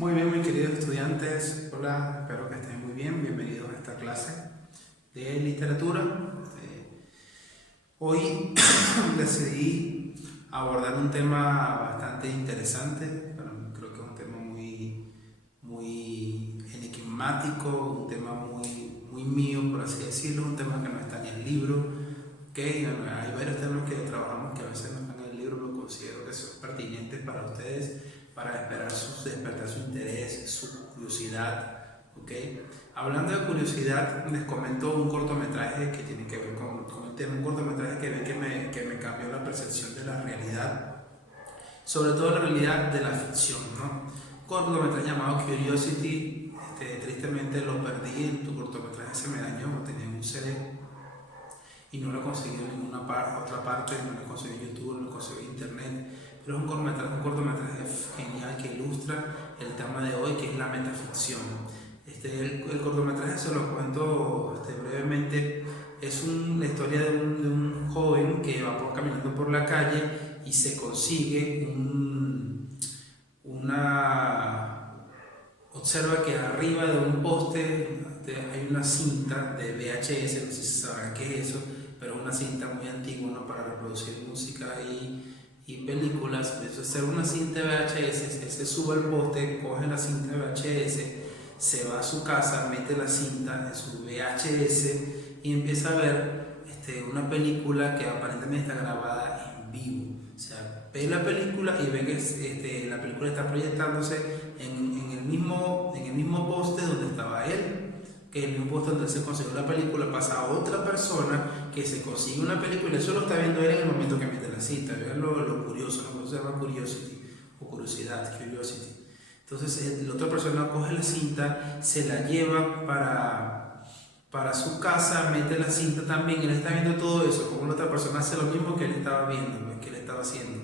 Muy bien, mis queridos estudiantes, hola, espero que estén muy bien, bienvenidos a esta clase de literatura. Hoy decidí abordar un tema bastante interesante, bueno, creo que es un tema muy enigmático, un tema muy mío, por así decirlo, un tema que no está en el libro, hay varios temas que trabajamos que a veces no están en el libro, lo considero que son pertinentes para ustedes, para despertar su interés, su curiosidad, Hablando de curiosidad, les comento un cortometraje que tiene que ver con el tema, un cortometraje que me cambió la percepción de la realidad, sobre todo la realidad de la ficción, ¿no? Un cortometraje llamado Curiosity, tristemente lo perdí, en tu cortometraje se me dañó, no tenía un CD y no lo conseguí en ninguna otra parte, no lo conseguí en YouTube, no lo conseguí en internet, pero es un cortometraje genial que ilustra el tema de hoy, que es la metaficción. El cortometraje, se lo cuento brevemente, es la historia de un joven que va caminando por la calle y se consigue observa que arriba de un poste hay una cinta de VHS, no sé si sabrán qué es eso, pero es una cinta muy antigua, ¿no?, para reproducir música y películas. Entonces, hacer una cinta de VHS, se sube al poste, coge la cinta de VHS, se va a su casa, mete la cinta en su VHS y empieza a ver una película que aparentemente está grabada en vivo. O sea, ve la película y ve que la película está proyectándose en el mismo poste donde estaba él, que el mismo poste donde se consiguió la película. Pasa a otra persona que se consigue una película y eso lo está viendo él en el momento que mete la cinta. Vean lo curioso, ¿no? Se llama Curiosity o curiosidad, Curiosity. Entonces la otra persona coge la cinta, se la lleva para su casa, mete la cinta también, él está viendo todo eso, como la otra persona hace lo mismo que él estaba viendo, que él estaba haciendo.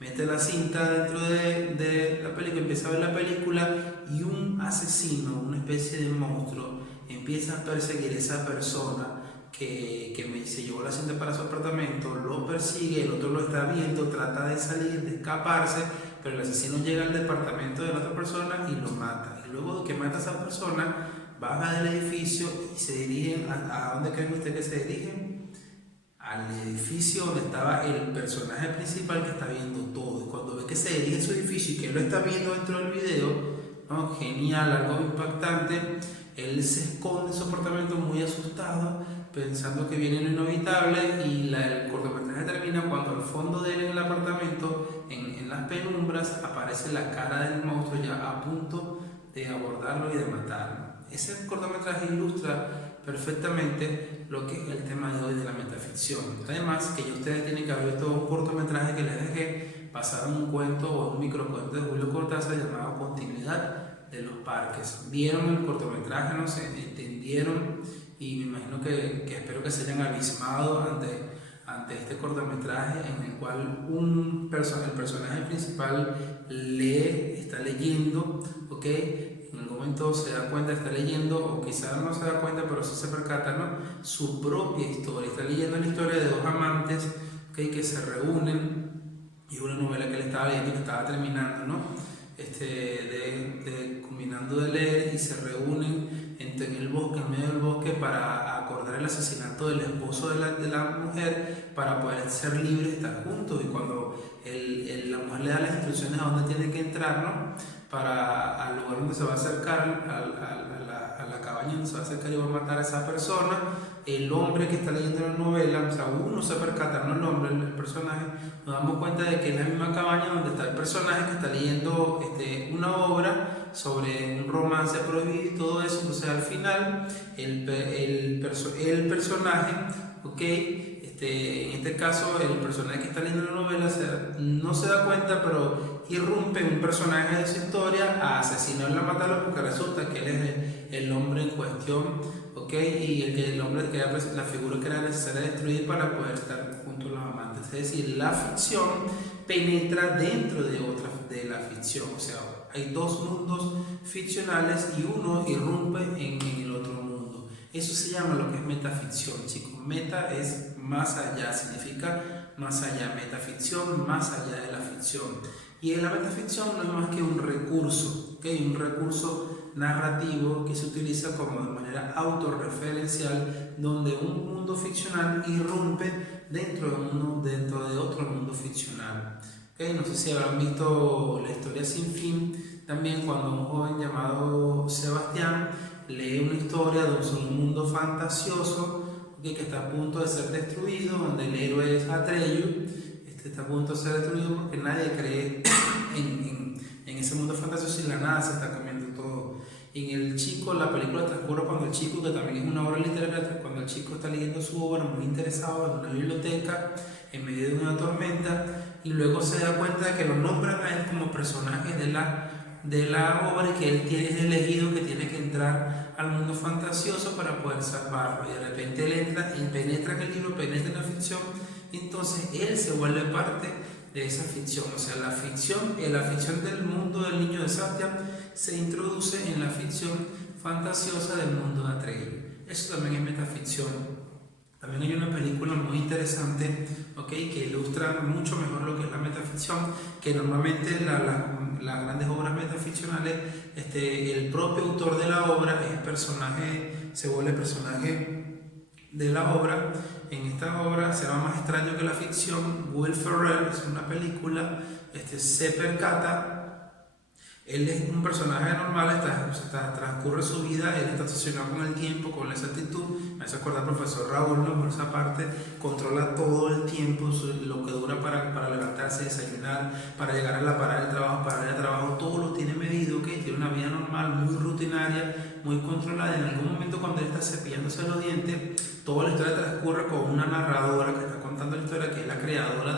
Mete la cinta dentro de la película, empieza a ver la película y un asesino, una especie de monstruo, empieza a perseguir a esa persona que se llevó la cinta para su apartamento, lo persigue, el otro lo está viendo, trata de salir, de escaparse, pero el asesino llega al departamento de la otra persona y lo mata. Y luego de que mata a esa persona, baja del edificio y se dirigen ¿a dónde creen ustedes que se dirigen? Al edificio donde estaba el personaje principal, que está viendo todo. Y cuando ve que se dirige a su edificio y que él lo está viendo dentro del video, ¿no?, genial, algo impactante, él se esconde en su apartamento muy asustado, pensando que viene lo inevitable, y el cortometraje termina cuando al fondo de él en el apartamento, en las penumbras, aparece la cara del monstruo ya a punto de abordarlo y de matarlo. Ese cortometraje ilustra perfectamente lo que es el tema de hoy de la metaficción. Además, que ya ustedes tienen que haber visto un cortometraje que les dejé basado en un cuento o un microcuento de Julio Cortázar llamado Continuidad de los Parques. ¿Vieron el cortometraje? ¿No se entendieron? Y me imagino que espero que se hayan abismado ante este cortometraje, en el cual el personaje principal está leyendo, en algún momento se da cuenta, está leyendo, o quizás no se da cuenta, pero sí se percata, ¿no?, su propia historia. Está leyendo la historia de dos amantes, que se reúnen, y una novela que él estaba leyendo, que estaba terminando, ¿no?, combinando de leer, y se reúnen en el bosque, en medio del bosque, para acordar el asesinato del esposo de la mujer, para poder ser libres de estar juntos. Y cuando la mujer le da las instrucciones a dónde tiene que entrar, ¿no?, al lugar donde se va a acercar, a la cabaña donde se va a acercar y va a matar a esa persona, el hombre que está leyendo la novela, o sea, uno se percata, no el hombre, el personaje, nos damos cuenta de que es la misma cabaña donde está el personaje que está leyendo una obra sobre un romance prohibido y todo eso. Entonces, al final, el personaje, en este caso, el personaje que está leyendo la novela no se da cuenta, pero irrumpe un personaje de su historia a asesinarlo, a matarlo, porque resulta que él es el hombre en cuestión, y el hombre que era la figura que era necesaria destruir para poder estar junto a los amantes. Es decir, la ficción penetra dentro de la ficción. O sea, hay dos mundos ficcionales y uno irrumpe en el otro mundo. Eso se llama lo que es metaficción, chicos. Meta es más allá, significa más allá. Metaficción, más allá de la ficción. Y la metaficción no es más que un recurso, ¿okay? Un recurso narrativo que se utiliza como de manera autorreferencial, donde un mundo ficcional irrumpe dentro de otro mundo ficcional. ¿Okay? No sé si habrán visto La historia sin fin, también cuando un joven llamado Sebastián lee una historia sobre un mundo fantasioso, ¿okay? Que está a punto de ser destruido, donde el héroe es Atreyu, está a punto de ser destruido porque nadie cree en ese mundo fantasioso y la nada se está comiendo todo. Y en el chico, la película transcurre cuando el chico, que también es una obra literaria, cuando el chico está leyendo su obra muy interesado en una biblioteca en medio de una tormenta, y luego se da cuenta de que lo nombran a él como personaje de la obra, y que él es elegido, que tiene que entrar al mundo fantasioso para poder salvarlo. Y de repente él entra y penetra en el libro, penetra en la ficción, y entonces él se vuelve parte de esa ficción. O sea, la ficción del mundo del niño de Sebastián se introduce en la ficción fantasiosa del mundo de Atreyu. Eso también es metaficción. También hay una película muy interesante, ¿okay? Que ilustra mucho mejor lo que es la metaficción, que normalmente las grandes obras metaficcionales, el propio autor de la obra se vuelve personaje de la obra. En esta obra se llama Más extraño que la ficción. Will Ferrell, es una película, se percata. Él es un personaje normal, transcurre su vida, él está obsesionado con el tiempo, con la exactitud. Me hace acordar al profesor Raúl, ¿no? Por esa parte, controla todo el tiempo, lo que dura para levantarse, desayunar, para llegar a la parada del trabajo, para ir al trabajo, todo lo tiene medido, ¿okay? Tiene una vida normal, muy rutinaria, muy controlada. En algún momento, cuando él está cepillándose los dientes, toda la historia transcurre con una narradora que está contando la historia, que es la creadora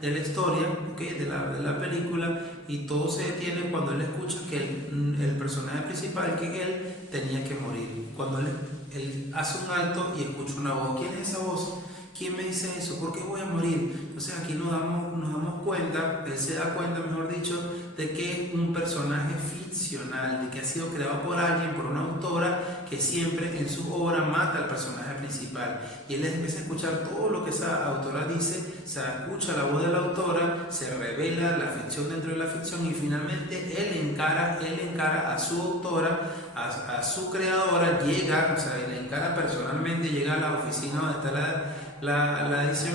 de la historia, ¿okay? de la película, y todo se detiene cuando él escucha que el personaje principal, que es él, tenía que morir. Cuando él hace un alto y escucha una voz. ¿Quién es esa voz? ¿Quién me dice eso? ¿Por qué voy a morir? Entonces aquí nos damos cuenta, él se da cuenta, mejor dicho, de que es un personaje ficcional, de que ha sido creado por alguien, por una autora, que siempre en su obra mata al personaje principal. Y él empieza a escuchar todo lo que esa autora dice, se escucha la voz de la autora, se revela la ficción dentro de la ficción, y finalmente él encara a su autora, a su creadora, le encara personalmente, llega a la oficina donde está la edición,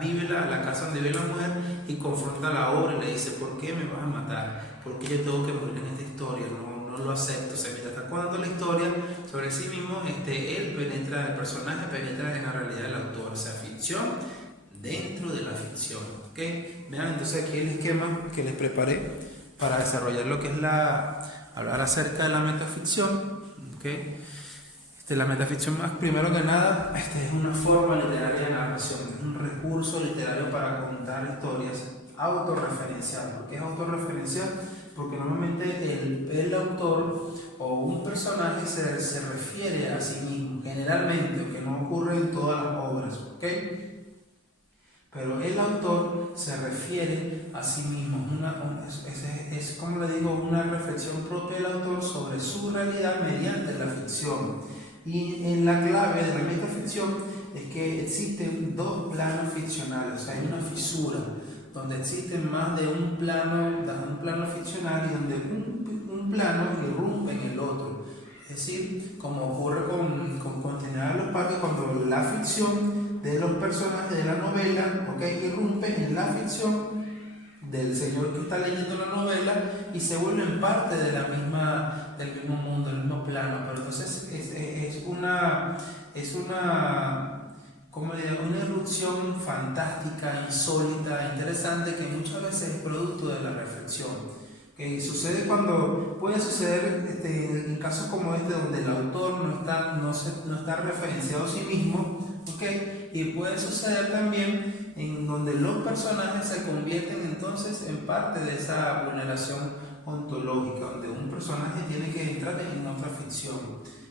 vive la casa donde vive la mujer, y confronta la obra y le dice: ¿por qué me vas a matar? ¿Por qué yo tengo que morir en esta historia? No lo acepto. O sea, mientras está contando la historia sobre sí mismo, el personaje penetra en la realidad del autor. O sea, ficción dentro de la ficción. ¿Okay? Vean, entonces aquí el esquema que les preparé para desarrollar lo que es hablar acerca de la metaficción. ¿Okay? La metaficción, más primero que nada, es una forma literaria de narración, es un recurso literario para contar historias autorreferencial. ¿Por qué es autorreferencial? Porque normalmente el autor o un personaje se refiere a sí mismo, generalmente, aunque no ocurre en todas las obras, ¿ok? Pero el autor se refiere a sí mismo, es como le digo, una reflexión propia del autor sobre su realidad mediante la ficción. Y en la clave de la metaficción es que existen dos planos ficcionales, o sea, hay una fisura donde existen más de un plano ficcional, y donde un plano irrumpe en el otro. Es decir, como ocurre con Continuidad de los Parques, cuando la ficción de los personajes de la novela, irrumpe en la ficción del señor que está leyendo la novela, y se vuelven parte del mismo mundo, del mismo plano. Pero entonces es una erupción fantástica, insólita, interesante, que muchas veces es producto de la reflexión. Puede suceder en casos como este, donde el autor no está referenciado a sí mismo, y puede suceder también en donde los personajes se convierten entonces en parte de esa vulneración ontológica, donde un personaje tiene que entrar en otra ficción.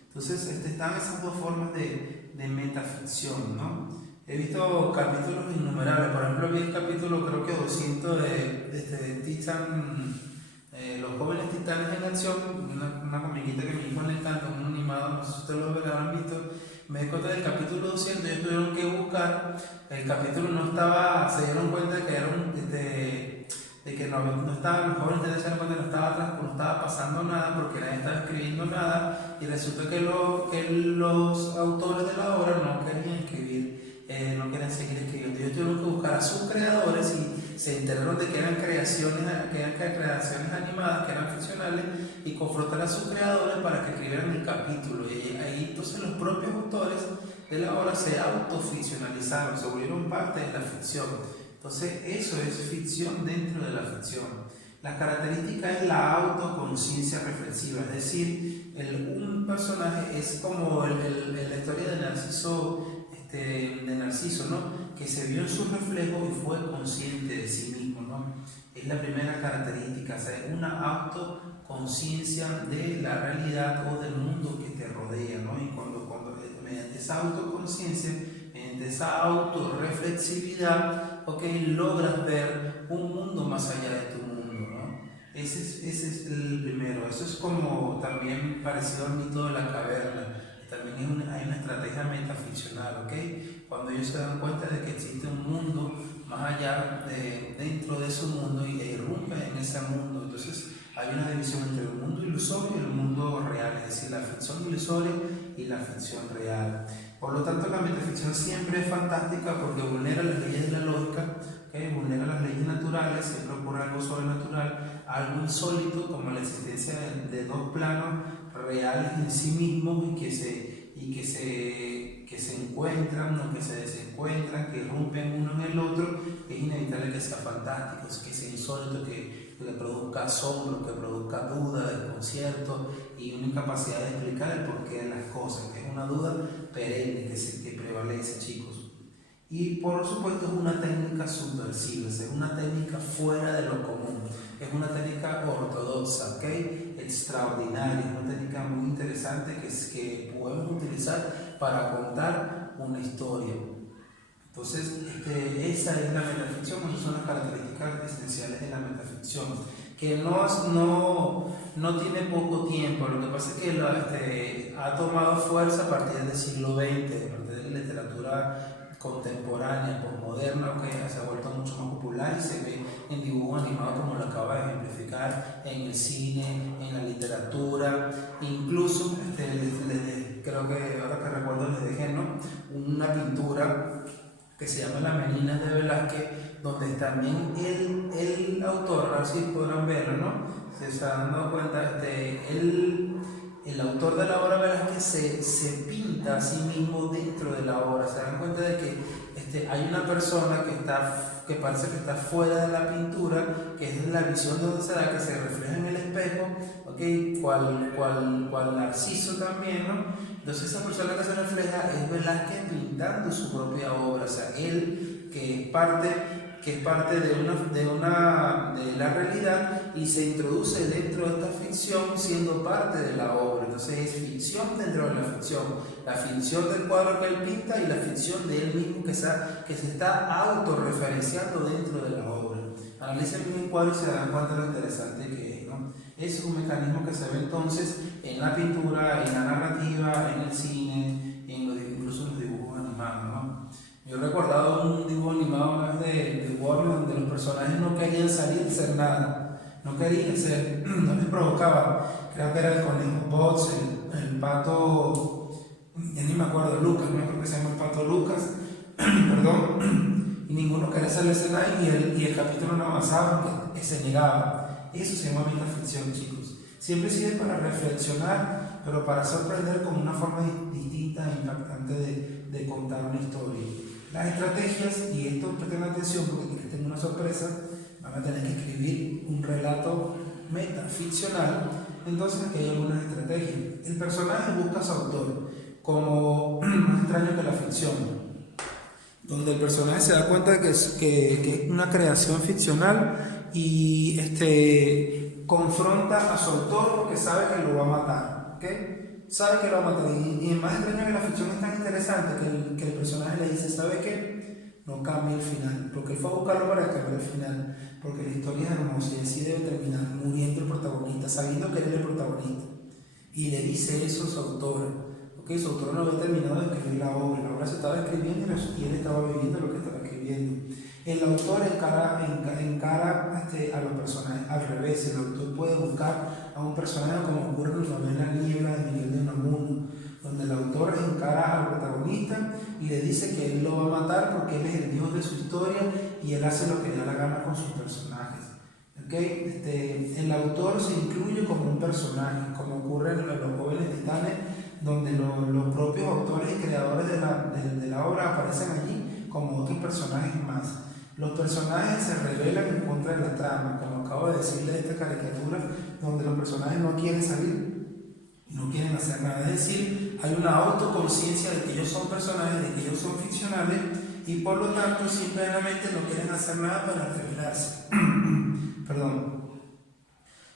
Entonces están esas dos formas de metaficción, ¿no? He visto capítulos innumerables. Por ejemplo, vi el capítulo, creo que 200 de Titan, Los Jóvenes Titanes en Acción, una comiquita que a mi hijo le encanta, un animado, no sé si ustedes lo habrán visto. Me di cuenta del capítulo 200, ellos tuvieron que buscar, el capítulo no estaba, se dieron cuenta que era de que no estaba, los jóvenes se dan cuenta que no estaba pasando nada porque nadie estaba escribiendo nada, y resulta que los autores de la obra no querían escribir, no querían seguir escribiendo. Ellos tuvieron que buscar a sus creadores y se enteraron de que eran creaciones animadas, que eran ficcionales, y confrontar a sus creadores para que escribieran el capítulo. Y ahí entonces los propios autores de la obra se autoficcionalizaron, se volvieron parte de la ficción. Entonces eso es ficción dentro de la ficción. La característica es la autoconciencia reflexiva, es decir, un personaje es como la historia de Narciso, ¿no? Que se vio en su reflejo y fue consciente de sí mismo, ¿no? Es la primera característica, o sea, una autoconciencia de la realidad o del mundo que te rodea, ¿no? Y cuando mediante esa autoconciencia, mediante esa autorreflexividad, logras ver un mundo más allá de tu mundo, ¿no? Ese es el primero. Eso es como también parecido al mito de la caverna. También hay una estrategia metaficcional, ¿ok? Cuando ellos se dan cuenta de que existe un mundo más allá, dentro de su mundo, y irrumpen en ese mundo. Entonces hay una división entre el mundo ilusorio y el mundo real, es decir, la ficción ilusoria y la ficción real. Por lo tanto, la metaficción siempre es fantástica porque vulnera las leyes de la lógica, vulnera las leyes naturales, siempre ocurre algo sobrenatural, algo insólito como la existencia de dos planos reales en sí mismos y que se encuentran o que se desencuentran, que rompen uno en el otro. Es inevitable que sea fantástico, que sea insólito, que produzca asombro, que produzca duda, desconcierto y una incapacidad de explicar el porqué de las cosas, que es una duda perenne que prevalece, chicos. Y por supuesto es una técnica subversiva, es una técnica fuera de lo común, es una técnica ortodoxa, extraordinaria, es una técnica muy interesante que podemos utilizar para contar una historia. Entonces, esa es la metaficción, esas son las características esenciales de la metaficción, que no tiene poco tiempo. Lo que pasa es que ha tomado fuerza a partir del siglo XX, a partir de la literatura contemporánea, postmoderna, que se ha vuelto mucho más popular y se ve en dibujos animados, como lo acaba de ejemplificar, en el cine, en la literatura, incluso creo que ahora que recuerdo les dejé, ¿no?, una pintura que se llama Las Meninas de Velázquez, donde también el autor, ahora sí podrán verlo, ¿no?, se está dando cuenta, el autor de la obra Velázquez se pinta a sí mismo dentro de la obra. Se dan cuenta de que hay una persona que parece que está fuera de la pintura, que es la visión donde se da, que se refleja en el espejo, cual Narciso también, ¿no? Entonces esa persona que se refleja es Velázquez pintando su propia obra, o sea, él que es parte de la realidad y se introduce dentro de esta ficción siendo parte de la obra. Entonces es ficción dentro de la ficción del cuadro que él pinta y la ficción de él mismo que se está autorreferenciando dentro de la obra. Analicen bien el cuadro y se dan cuenta de lo interesante que es, ¿no? Es un mecanismo que se ve entonces en la pintura, en la narrativa, en el cine, incluso en los dibujos animados, ¿no? Yo he recordado un dibujo animado más de Warner, donde los personajes no querían salir de ser nada, no les provocaba. Creo que era el conejo Bots, el pato, ya ni me acuerdo, Lucas, no creo que se llama el pato Lucas, perdón, y ninguno quería salir de nada y el capítulo no avanzaba porque se negaba. Eso se llama metaficción, chicos. Siempre sirve para reflexionar, pero para sorprender con una forma distinta e impactante de contar una historia. Las estrategias, y esto presten atención porque tengo una sorpresa, van a tener que escribir un relato metaficcional. Entonces aquí hay algunas estrategias. El personaje busca a su autor, como más extraño que la ficción, donde el personaje se da cuenta de que es una creación ficcional y confronta a su autor porque sabe que lo va a matar, ¿ok? Sabe que lo va a matar. Y más extraño que la ficción es tan interesante que el personaje le dice, ¿sabe qué? No cambie el final, porque él fue a buscarlo para cambiar el final, porque la historia es hermosa y así debe terminar, muriendo el protagonista, sabiendo que él es el protagonista. Y le dice eso a su autor, porque su autor no había terminado de escribir la obra se estaba escribiendo y él estaba viviendo lo que estaba escribiendo. El autor encara a los personajes al revés. El autor puede buscar a un personaje como ocurre en la novela Niebla de Miguel de Unamuno, donde el autor encara al protagonista y le dice que él lo va a matar porque él es el dios de su historia y él hace lo que le da la gana con sus personajes. El autor se incluye como un personaje, como ocurre en Los Jóvenes Titanes, donde los propios autores y creadores de la obra aparecen allí como otros personajes más. Los personajes se rebelan en contra de la trama, como acabo de decirle de esta caricatura, donde los personajes no quieren salir, no quieren hacer nada. Es decir, hay una autoconciencia de que ellos son personajes, de que ellos son ficcionales, y por lo tanto simplemente no quieren hacer nada para rebelarse. Perdón.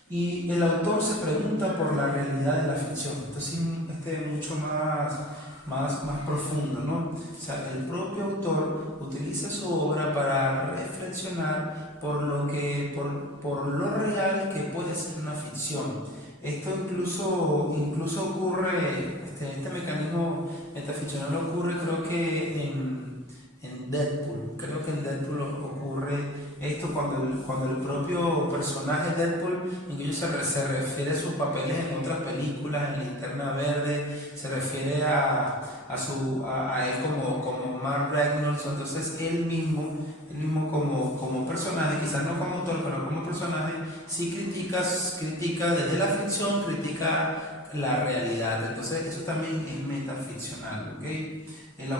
Y el autor se pregunta por la realidad de la ficción. Entonces, mucho más profundo, ¿no? O sea, el propio autor utiliza su obra para reflexionar por lo real que puede ser una ficción. Esto incluso ocurre, este mecanismo metaficcional ocurre, creo que en Deadpool. Creo que en Deadpool ocurre esto cuando el propio personaje Deadpool incluso se refiere a sus papeles en otras películas, en Linterna Verde, se refiere a él como Mark Reynolds. Entonces él mismo como personaje, quizás no como autor, pero como personaje, sí critica desde la ficción, critica la realidad. Entonces eso también es metaficcional, ¿ok?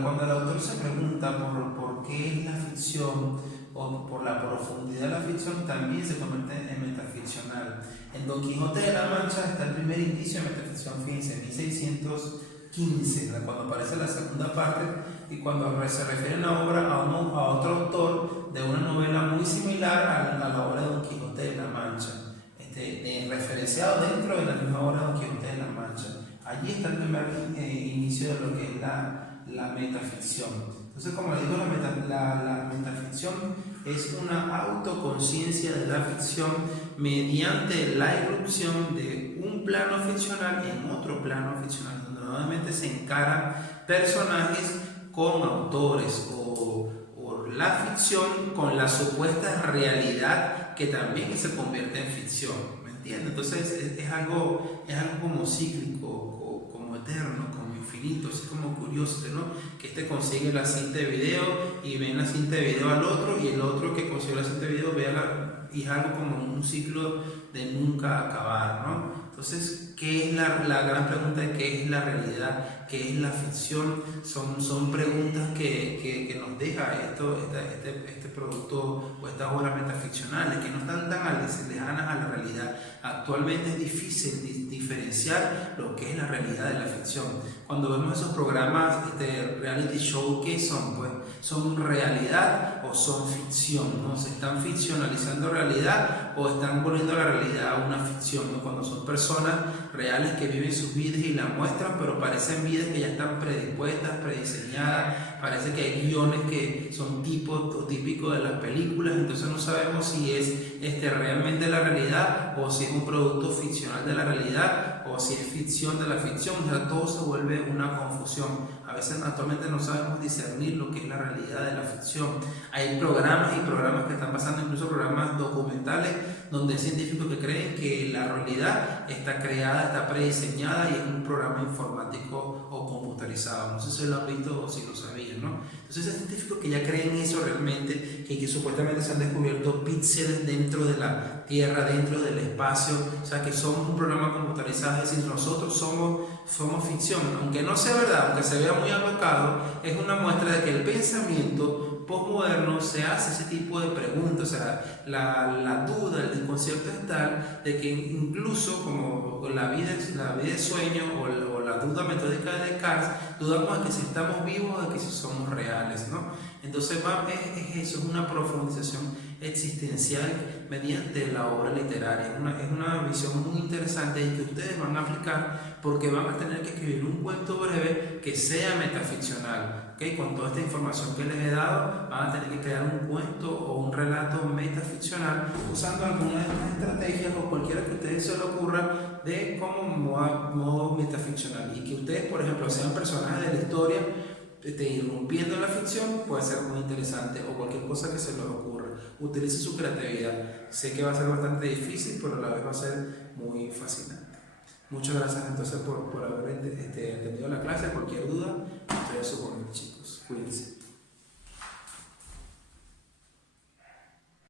Cuando el autor se pregunta por qué es la ficción o por la profundidad de la ficción, también se convierte en metaficcional. En Don Quijote de la Mancha está el primer indicio de metaficción, fíjense, en 1615, cuando aparece la segunda parte, y cuando se refiere a una obra a otro autor de una novela muy similar a la obra de Don Quijote de la Mancha, referenciado dentro de la misma obra de Don Quijote de la Mancha. Allí está el primer inicio de lo que es la metaficción. Entonces, como les digo, la metaficción es una autoconciencia de la ficción mediante la irrupción de un plano ficcional en otro plano ficcional, donde nuevamente se encaran personajes con autores o la ficción con la supuesta realidad que también se convierte en ficción, ¿me entiendes? Entonces es algo como cíclico, como eterno, como infinito, así como curioso, ¿no? Que consigue la cinta de video y ve en la cinta de video al otro, y el otro que consiguió la cinta de video y es algo como un ciclo de nunca acabar, ¿no? Entonces, ¿qué es la gran pregunta de qué es la realidad? ¿Qué es la ficción? Son preguntas que nos deja este producto o estas obras metaficcionales, que no están tan lejanas a la realidad. Actualmente es difícil diferenciar lo que es la realidad de la ficción. Cuando vemos esos programas reality show, ¿qué son? Pues son realidad o son ficción, ¿no? Se están ficcionalizando realidad o están poniendo la realidad a una ficción, ¿no? Cuando son personas reales que viven sus vidas y la muestran, pero parecen vidas que ya están predispuestas, prediseñadas. Parece que hay guiones que son típicos de las películas, entonces no sabemos si es realmente la realidad o si es un producto ficcional de la realidad o si es ficción de la ficción. O sea, todo se vuelve una confusión. A veces actualmente no sabemos discernir lo que es la realidad de la ficción. Hay programas y programas que están pasando, incluso programas documentales, donde hay científicos que creen que la realidad está creada, está prediseñada y es un programa informático o computarizado. No sé si lo han visto o si lo sabían, ¿no? Entonces hay científicos que ya creen eso realmente, que supuestamente se han descubierto píxeles dentro de la Tierra, dentro del espacio, o sea que somos un programa computarizado, es decir, nosotros somos ficción, aunque no sea verdad, aunque se vea muy alocado, es una muestra de que el pensamiento postmoderno se hace ese tipo de preguntas. O sea, la duda, el desconcierto es tal de que incluso como la vida es sueño o la duda metódica de Descartes, dudamos de que si estamos vivos o de que si somos reales, ¿no? Entonces es eso, es una profundización existencial mediante la obra literaria. Es una visión muy interesante y que ustedes van a aplicar, porque van a tener que escribir un cuento breve que sea metaficcional, ¿okay? Con toda esta información que les he dado, van a tener que crear un cuento o un relato metaficcional usando alguna de estas estrategias o cualquiera que a ustedes se les ocurra de como modo metaficcional, y que ustedes, por ejemplo, sean personajes de la historia irrumpiendo en la ficción puede ser muy interesante, o cualquier cosa que se les ocurra. Utilice su creatividad. Sé que va a ser bastante difícil, pero a la vez va a ser muy fascinante. Muchas gracias entonces por haber entendido la clase. Cualquier duda, estoy a su orden, chicos. Cuídense.